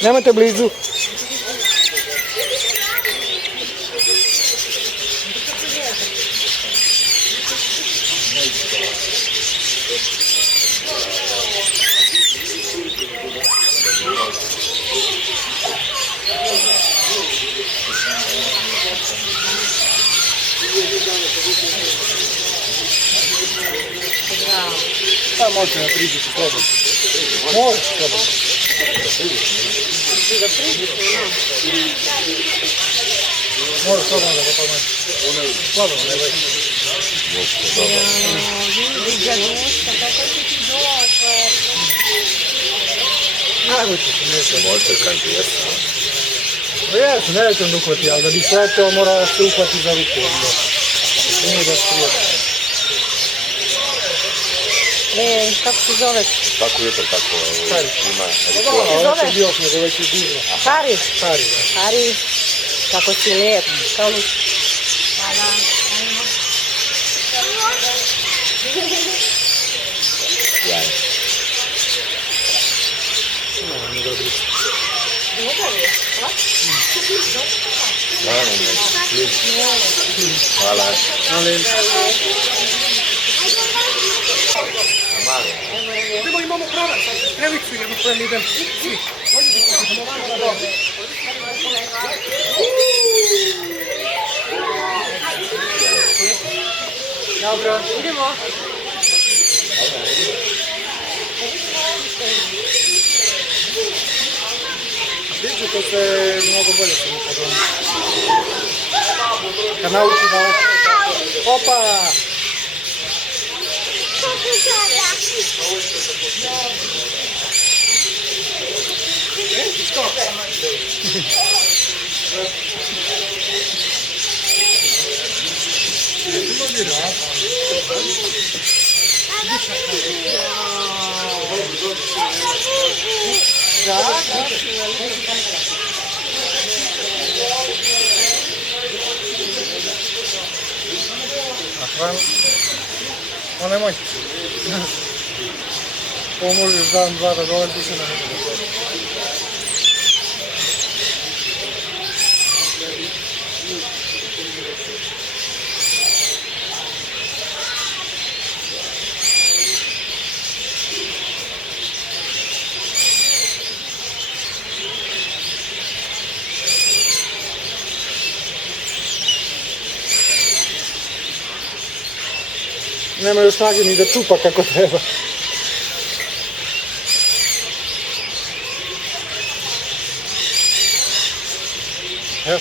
Nemojte blizu. Pa možete na priđiti slobodno. Možeš slobodno. Možeš slobodno da ga pomoći. Slobodno, ne bojte. Najbolje se neće. Možete kanti jesu. Jesu, neće on uhvati, ali da bi se leteo mora se uhvati za ruku. Nije da sprijeti. Kako se zove? Tako jutro, tako ima. Ovo se bio nego već je divno. Hari? Hari, da. Hari, kako si lijep. Kao luč. Hvala. Sjajno. Oni dobri. Hvala. Idemo, imamo pravac, strevicu jednu kojem idem. Svi. Dobro, idemo. Vidite, to se mnogo bolje se mi podoni. Kad nauči da ovo... Opa! O nemoj. Ovo možeš dan, dva da dolazi se na nekoga. Nema još snage ni da čupa kako treba. Evo.